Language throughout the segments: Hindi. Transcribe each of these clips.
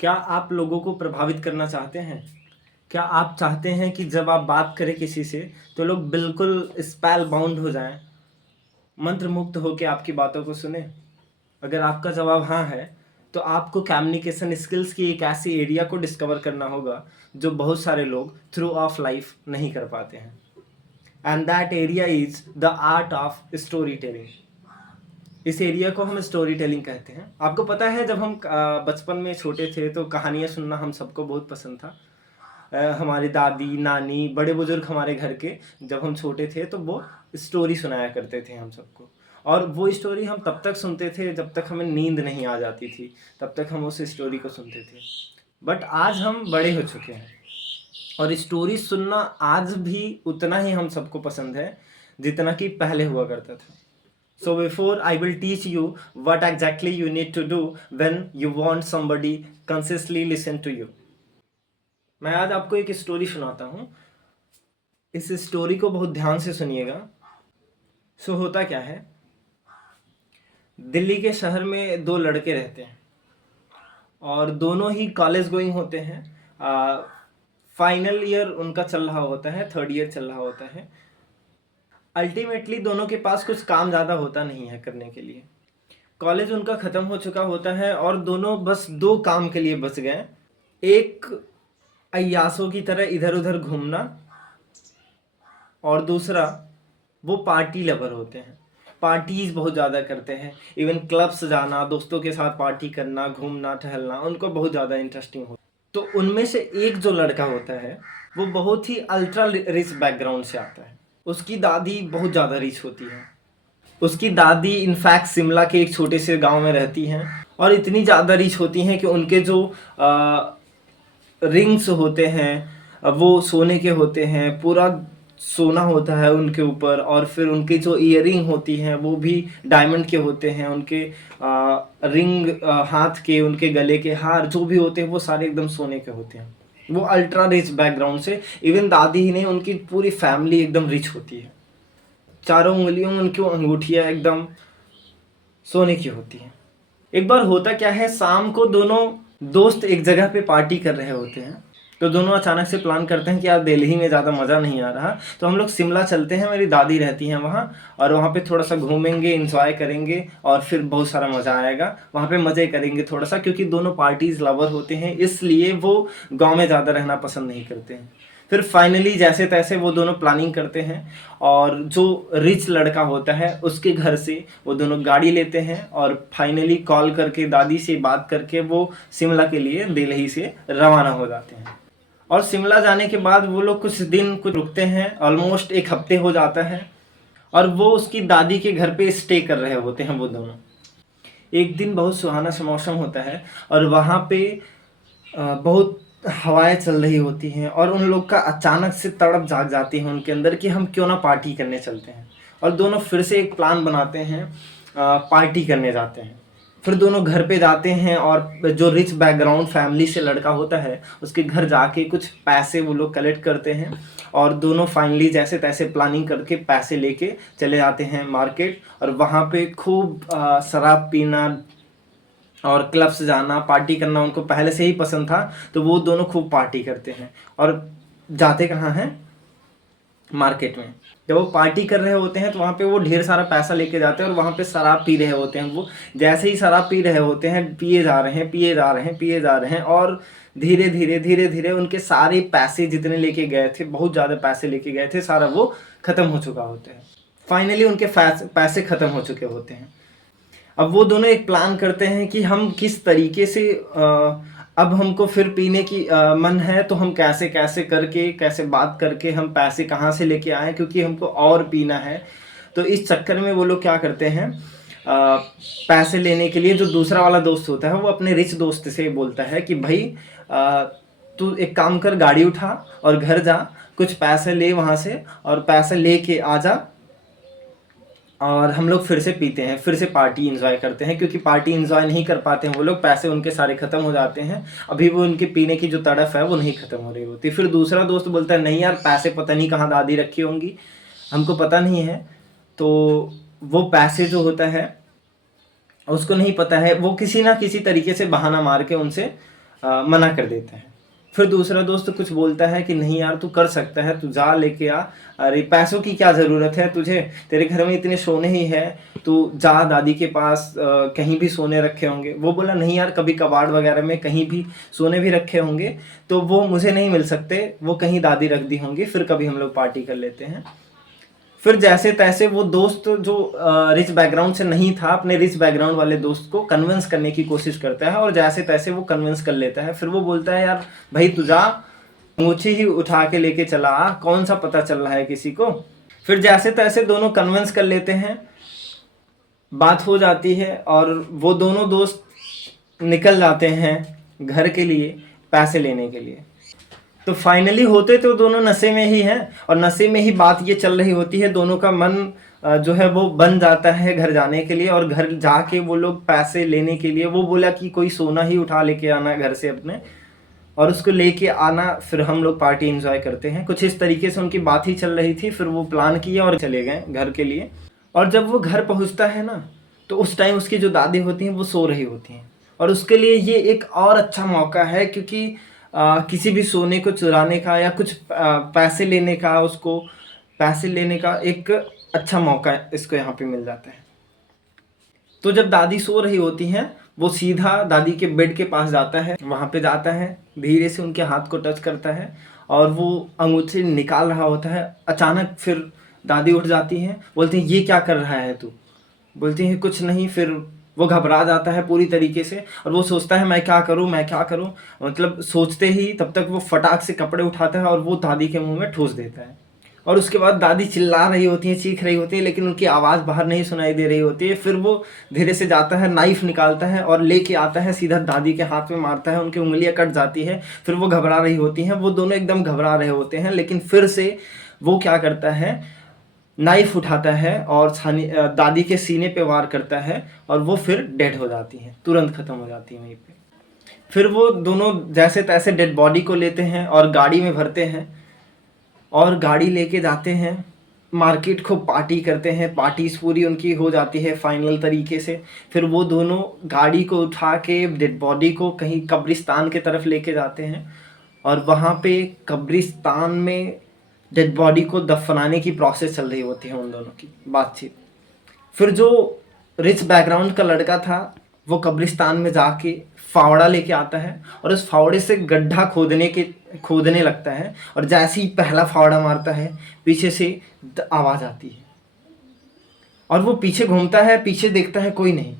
क्या आप लोगों को प्रभावित करना चाहते हैं? क्या आप चाहते हैं कि जब आप बात करें किसी से तो लोग बिल्कुल स्पेल बाउंड हो जाएं, मंत्रमुग्ध होकर आपकी बातों को सुने? अगर आपका जवाब हाँ है तो आपको कम्युनिकेशन स्किल्स की एक ऐसी एरिया को डिस्कवर करना होगा जो बहुत सारे लोग थ्रू ऑफ लाइफ नहीं कर पाते हैं। And that area is the art of story telling. इस एरिया को हम स्टोरी टेलिंग कहते हैं। आपको पता है, जब हम बचपन में छोटे थे तो कहानियाँ सुनना हम सबको बहुत पसंद था। हमारी दादी नानी बड़े बुजुर्ग हमारे घर के, जब हम छोटे थे तो वो स्टोरी सुनाया करते थे हम सबको। और वो स्टोरी हम तब तक सुनते थे जब तक हमें नींद नहीं आ जाती थी, तब तक हम उस स्टोरी को सुनते थे। बट आज हम बड़े हो चुके हैं और स्टोरी सुनना आज भी उतना ही हम सबको पसंद है जितना कि पहले हुआ करता था। So before I will teach you what exactly you need to do when you want somebody consciously listen to you. मैं आज आपको एक स्टोरी सुनाता हूँ। इस स्टोरी को बहुत ध्यान से सुनिएगा। सो होता क्या है, दिल्ली के शहर में दो लड़के रहते हैं और दोनों ही कॉलेज गोइंग होते हैं। फाइनल ईयर उनका चल रहा होता है, थर्ड ईयर चल रहा होता है। अल्टीमेटली दोनों के पास कुछ काम ज़्यादा होता नहीं है करने के लिए। कॉलेज उनका ख़त्म हो चुका होता है और दोनों बस दो काम के लिए बच गए। एक अय्यासों की तरह इधर उधर घूमना, और दूसरा वो पार्टी लवर होते हैं। पार्टीज बहुत ज़्यादा करते हैं, इवन क्लब्स जाना, दोस्तों के साथ पार्टी करना, घूमना टहलना उनको बहुत ज़्यादा इंटरेस्टिंग होता है। तो उनमें से एक जो लड़का होता है वो बहुत ही अल्ट्रा रिच बैकग्राउंड से आता है। उसकी दादी बहुत ज़्यादा रिच होती है। उसकी दादी इनफैक्ट शिमला के एक छोटे से गांव में रहती हैं और इतनी ज़्यादा रिच होती हैं कि उनके जो रिंग्स होते हैं वो सोने के होते हैं, पूरा सोना होता है उनके ऊपर। और फिर उनकी जो ईयरिंग होती हैं वो भी डायमंड के होते हैं। उनके रिंग, हाथ के, उनके गले के हार जो भी होते हैं वो सारे एकदम सोने के होते हैं। वो अल्ट्रा रिच बैकग्राउंड से, इवन दादी ही नहीं, उनकी पूरी फैमिली एकदम रिच होती है। चारों उंगलियों में उनकी अंगूठियाँ एकदम सोने की होती हैं। एक बार होता क्या है, शाम को दोनों दोस्त एक जगह पे पार्टी कर रहे होते हैं तो दोनों अचानक से प्लान करते हैं कि यार दिल्ली में ज़्यादा मज़ा नहीं आ रहा तो हम लोग शिमला चलते हैं, मेरी दादी रहती हैं वहाँ, और वहाँ पे थोड़ा सा घूमेंगे, इंजॉय करेंगे और फिर बहुत सारा मज़ा आएगा। वहाँ पे मज़े करेंगे थोड़ा सा, क्योंकि दोनों पार्टीज लवर होते हैं इसलिए वो गाँव में ज़्यादा रहना पसंद नहीं करते हैं। फिर फाइनली जैसे तैसे वो दोनों प्लानिंग करते हैं और जो रिच लड़का होता है उसके घर से वो दोनों गाड़ी लेते हैं और फाइनली कॉल करके दादी से बात करके वो शिमला के लिए दिल्ली से रवाना हो जाते हैं। और शिमला जाने के बाद वो लोग कुछ दिन कुछ रुकते हैं, ऑलमोस्ट एक हफ्ते हो जाता है, और वो उसकी दादी के घर पे स्टे कर रहे होते हैं वो दोनों। एक दिन बहुत सुहाना सा मौसम होता है और वहाँ पे बहुत हवाएं चल रही होती हैं और उन लोग का अचानक से तड़प जाग जाती है उनके अंदर कि हम क्यों ना पार्टी करने चलते हैं। और दोनों फिर से एक प्लान बनाते हैं, पार्टी करने जाते हैं। फिर दोनों घर पे जाते हैं और जो रिच बैकग्राउंड फैमिली से लड़का होता है उसके घर जाके कुछ पैसे वो लोग कलेक्ट करते हैं और दोनों फाइनली जैसे तैसे प्लानिंग करके पैसे लेके चले जाते हैं मार्केट। और वहाँ पे खूब शराब पीना और क्लब्स जाना, पार्टी करना उनको पहले से ही पसंद था, तो वो दोनों खूब पार्टी करते हैं। और जाते कहाँ हैं, मार्केट में। जब वो पार्टी कर रहे होते हैं तो वहाँ पे वो ढेर सारा पैसा लेके जाते हैं और वहाँ पे शराब पी रहे होते हैं। वो जैसे ही शराब पी रहे होते हैं, पिए जा रहे हैं, पिए जा रहे हैं, पिए जा रहे हैं, और धीरे धीरे धीरे धीरे उनके सारे पैसे जितने लेके गए थे, बहुत ज़्यादा पैसे लेके गए थे, सारा वो ख़त्म हो चुका होता है। फाइनली उनके पैसे ख़त्म हो चुके होते हैं। अब वो दोनों एक प्लान करते हैं कि हम किस तरीके से अब हमको फिर पीने की मन है तो हम कैसे कैसे करके, कैसे बात करके हम पैसे कहाँ से लेके आएँ, क्योंकि हमको और पीना है। तो इस चक्कर में वो लोग क्या करते हैं, पैसे लेने के लिए जो दूसरा वाला दोस्त होता है वो अपने रिच दोस्त से बोलता है कि भाई तू एक काम कर, गाड़ी उठा और घर जा, कुछ पैसे ले वहाँ से और पैसे ले के आ जा और हम लोग फिर से पीते हैं, फिर से पार्टी एंजॉय करते हैं। क्योंकि पार्टी एंजॉय नहीं कर पाते हैं वो लोग, पैसे उनके सारे ख़त्म हो जाते हैं, अभी वो उनके पीने की जो तड़फ है वो नहीं ख़त्म हो रही होती। फिर दूसरा दोस्त बोलता है नहीं यार, पैसे पता नहीं कहाँ दादी रखी होंगी, हमको पता नहीं है। तो वो पैसे जो होता है उसको नहीं पता है, वो किसी ना किसी तरीके से बहाना मार के उनसे मना कर देते हैं। फिर दूसरा दोस्त कुछ बोलता है कि नहीं यार, तू कर सकता है, तू जा लेके आ, अरे पैसों की क्या ज़रूरत है तुझे, तेरे घर में इतने सोने ही है, तू जा दादी के पास, कहीं भी सोने रखे होंगे। वो बोला नहीं यार, कभी कबाड़ वगैरह में कहीं भी सोने भी रखे होंगे तो वो मुझे नहीं मिल सकते, वो कहीं दादी रख दी होंगी, फिर कभी हम लोग पार्टी कर लेते हैं। फिर जैसे तैसे वो दोस्त जो रिच बैकग्राउंड से नहीं था, अपने रिच बैकग्राउंड वाले दोस्त को कन्विंस करने की कोशिश करता है और जैसे तैसे वो कन्विंस कर लेता है। फिर वो बोलता है यार भाई तू जा, अंगूठी ही उठा के लेके चला आ, कौन सा पता चल रहा है किसी को। फिर जैसे तैसे दोनों कन्विंस कर लेते हैं, बात हो जाती है और वो दोनों दोस्त निकल जाते हैं घर के लिए पैसे लेने के लिए। तो फाइनली होते तो दोनों नशे में ही हैं और नशे में ही बात ये चल रही होती है, दोनों का मन जो है वो बन जाता है घर जाने के लिए। और घर जाके वो लोग पैसे लेने के लिए, वो बोला कि कोई सोना ही उठा लेके आना घर से अपने, और उसको लेके आना, फिर हम लोग पार्टी एंजॉय करते हैं। कुछ इस तरीके से उनकी बात ही चल रही थी। फिर वो प्लान किया और चले गए घर के लिए। और जब वो घर पहुंचता है ना, तो उस टाइम उसकी जो दादी होती हैं वो सो रही होती हैं। और उसके लिए ये एक और अच्छा मौका है, क्योंकि किसी भी सोने को चुराने का या कुछ पैसे लेने का, उसको पैसे लेने का एक अच्छा मौका इसको यहाँ पे मिल जाता है। तो जब दादी सो रही होती हैं, वो सीधा दादी के बेड के पास जाता है, वहाँ पे जाता है, धीरे से उनके हाथ को टच करता है और वो अंगूठी निकाल रहा होता है। अचानक फिर दादी उठ जाती हैं, बोलती हैं ये क्या कर रहा है तू। बोलती हैं कुछ नहीं। फिर वो घबरा जाता है पूरी तरीके से और वो सोचता है मैं क्या करूं, मैं क्या करूं। मतलब सोचते ही तब तक वो फटाक से कपड़े उठाता है और वो दादी के मुंह में ठूस देता है। और उसके बाद दादी चिल्ला रही होती है, चीख रही होती है, लेकिन उनकी आवाज़ बाहर नहीं सुनाई दे रही होती है। फिर वो धीरे से जाता है, नाइफ निकालता है और लेके आता है, सीधा दादी के हाथ में मारता है, उनकी उंगलियां कट जाती है। फिर वो घबरा रही होती हैं, वो दोनों एकदम घबरा रहे होते हैं। लेकिन फिर से वो क्या करता है, नाइफ उठाता है और दादी के सीने पे वार करता है और वो फिर डेड हो जाती हैं, तुरंत ख़त्म हो जाती है वहीं पे। फिर वो दोनों जैसे तैसे डेड बॉडी को लेते हैं और गाड़ी में भरते हैं और गाड़ी लेके जाते हैं मार्केट, खूब पार्टी करते हैं, पार्टीज पूरी उनकी हो जाती है फाइनल तरीके से। फिर वो दोनों गाड़ी को उठा के डेड बॉडी को कहीं कब्रिस्तान के तरफ लेके जाते हैं और वहाँ पे कब्रिस्तान में डेड बॉडी को दफनाने की प्रोसेस चल रही होती है उन दोनों की बातचीत। फिर जो रिच बैकग्राउंड का लड़का था वो कब्रिस्तान में जाके फावड़ा लेके आता है और उस फावड़े से गड्ढा खोदने लगता है। और जैसे ही पहला फावड़ा मारता है, पीछे से आवाज़ आती है और वो पीछे घूमता है, पीछे देखता है कोई नहीं।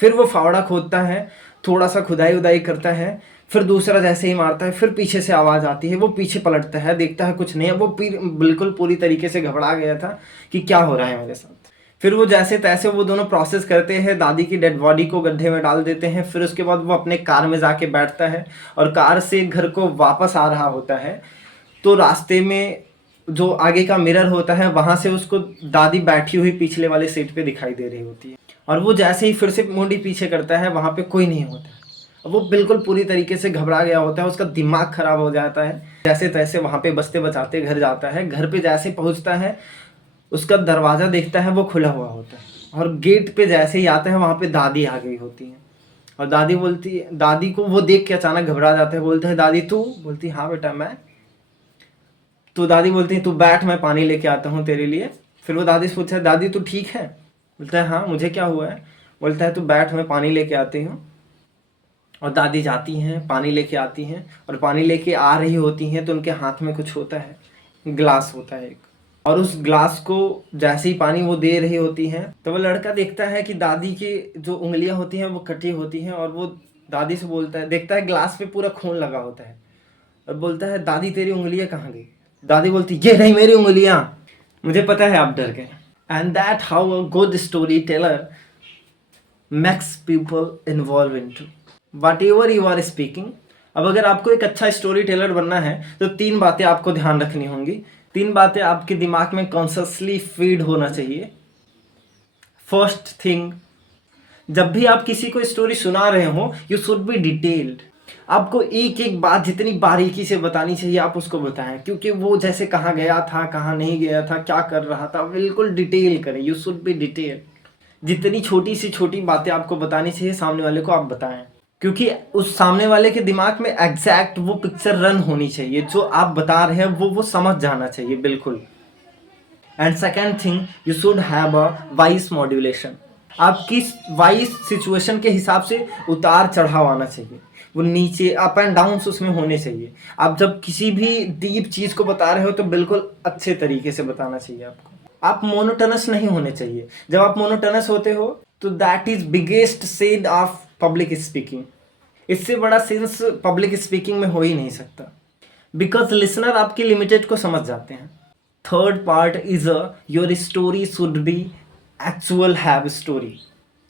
फिर वो फावड़ा खोदता है, थोड़ा सा खुदाई उदाई करता है, फिर दूसरा जैसे ही मारता है, फिर पीछे से आवाज़ आती है। वो पीछे पलटता है, देखता है कुछ नहीं है। वो बिल्कुल पूरी तरीके से घबरा गया था कि क्या हो रहा है मेरे साथ। फिर वो जैसे तैसे वो दोनों प्रोसेस करते हैं, दादी की डेड बॉडी को गड्ढे में डाल देते हैं। फिर उसके बाद वो अपने कार में जाके बैठता है और कार से घर को वापस आ रहा होता है। तो रास्ते में जो आगे का मिरर होता है, वहाँ से उसको दादी बैठी हुई पिछले वाले सीट पे दिखाई दे रही होती है। और वो जैसे ही फिर से मुंडी पीछे करता है, वहाँ पे कोई नहीं होता है। वो बिल्कुल पूरी तरीके से घबरा गया होता है, उसका दिमाग खराब हो जाता है। जैसे तैसे वहाँ पे बचते बचाते घर जाता है। घर पे जैसे पहुँचता है, उसका दरवाज़ा देखता है वो खुला हुआ होता है और गेट पे जैसे ही आता है, वहाँ पे दादी आ गई होती है। और दादी को वो देख के अचानक घबरा जाता है, बोलता है दादी तू? बोलती हाँ बेटा मैं। तो दादी बोलती है तू बैठ, मैं पानी लेके आता हूँ तेरे लिए। फिर वो दादी से पूछता है दादी तू ठीक है? बोलता है हाँ, मुझे क्या हुआ है? बोलता है तू बैठ, मैं पानी लेके आती हूँ। और दादी जाती हैं, पानी लेके आती हैं और पानी लेके आ रही होती हैं तो उनके हाथ में कुछ होता है, ग्लास होता है एक। और उस ग्लास को जैसे ही पानी वो दे रही होती हैं, तो वो लड़का देखता है कि दादी की जो उंगलियां होती हैं वो कटी होती हैं। और वो दादी से बोलता है, देखता है ग्लास पे पूरा खून लगा होता है और बोलता है दादी तेरी उंगलियां कहाँ गई? दादी बोलती ये नहीं मेरी उंगलियां, मुझे पता है आप डर गए। And that how a good story teller makes people involve into whatever you are speaking. अब अगर आपको एक अच्छा स्टोरी टेलर बनना है तो 3 बातें आपको ध्यान रखनी होंगी। 3 बातें आपके दिमाग में कॉन्शियसली फीड होना चाहिए। फर्स्ट थिंग, जब भी आप किसी को स्टोरी सुना रहे हो, यू शुड बी डिटेल्ड। आपको एक एक बात जितनी बारीकी से बतानी चाहिए आप उसको बताएं, क्योंकि वो जैसे कहाँ गया था, कहाँ नहीं गया था, क्या कर रहा था, बिल्कुल डिटेल करें। You should be detail. जितनी छोटी सी छोटी बातें आपको बतानी चाहिए सामने वाले को आप बताएं। क्योंकि उस सामने वाले के दिमाग में एग्जैक्ट वो पिक्चर रन होनी चाहिए, जो आप बता रहे हैं वो समझ जाना चाहिए बिल्कुल। And second thing, you should have a voice modulation. आपकी वॉइस सिचुएशन के हिसाब से उतार चढ़ाव आना चाहिए, वो नीचे अप एंड डाउन उसमें होने चाहिए। आप जब किसी भी डीप चीज़ को बता रहे हो तो बिल्कुल अच्छे तरीके से बताना चाहिए आपको। आप मोनोटनस नहीं होने चाहिए। जब आप मोनोटनस होते हो तो that is biggest said of public speaking. इससे बड़ा सेंस पब्लिक स्पीकिंग में हो ही नहीं सकता, बिकॉज लिसनर आपकी लिमिटेड को समझ जाते हैं। Third part is your story should be actual have story.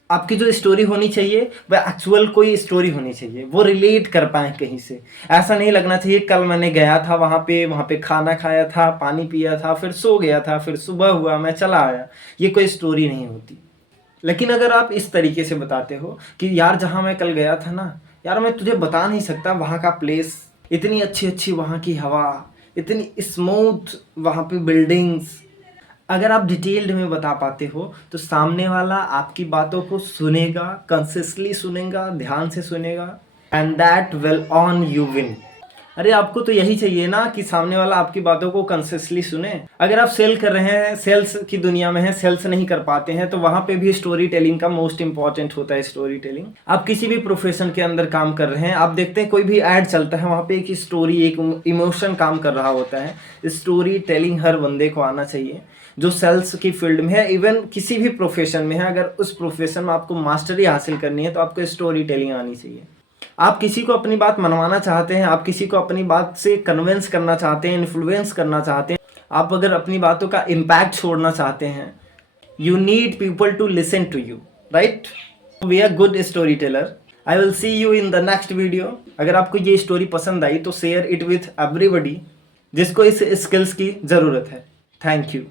आपकी जो स्टोरी होनी चाहिए वह एक्चुअल कोई स्टोरी होनी चाहिए, वो रिलेट कर पाए कहीं से। ऐसा नहीं लगना चाहिए कल मैंने गया था वहाँ पे खाना खाया था, पानी पिया था, फिर सो गया था, फिर सुबह हुआ मैं चला आया। ये कोई स्टोरी नहीं होती। लेकिन अगर आप इस तरीके से बताते हो कि यार जहाँ मैं कल गया था ना, यार मैं तुझे बता नहीं सकता वहाँ का प्लेस, इतनी अच्छी अच्छी वहाँ की हवा, इतनी स्मूथ वहाँ पे बिल्डिंग्स। अगर आप डिटेल्ड में बता पाते हो तो सामने वाला आपकी बातों को सुनेगा, कंसिस्टली सुनेगा, ध्यान से सुनेगा, and that will on you win. अरे आपको तो यही चाहिए ना कि सामने वाला आपकी बातों को कंसिस्टली सुने। अगर आप सेल कर रहे हैं, सेल्स की दुनिया में है, सेल्स नहीं कर पाते हैं, तो वहाँ पे भी स्टोरी टेलिंग का मोस्ट इंपॉर्टेंट होता है स्टोरी टेलिंग। आप किसी भी प्रोफेशन के अंदर काम कर रहे हैं, आप देखते हैं कोई भी ऐड चलता है, वहाँ पे एक स्टोरी, एक इमोशन काम कर रहा होता है। स्टोरी टेलिंग हर बंदे को आना चाहिए जो सेल्स की फील्ड में है, इवन किसी भी प्रोफेशन में है। अगर उस प्रोफेशन में आपको मास्टरी हासिल करनी है तो आपको स्टोरी टेलिंग आनी चाहिए। आप किसी को अपनी बात मनवाना चाहते हैं, आप किसी को अपनी बात से कन्विंस करना चाहते हैं, इन्फ्लुएंस करना चाहते हैं, आप अगर अपनी बातों का इम्पैक्ट छोड़ना चाहते हैं, you need people to listen to you, right? We are good story teller. I will see you in the next video. अगर आपको ये स्टोरी पसंद आई तो शेयर इट विथ एवरीबडी जिसको इस स्किल्स की ज़रूरत है। Thank you.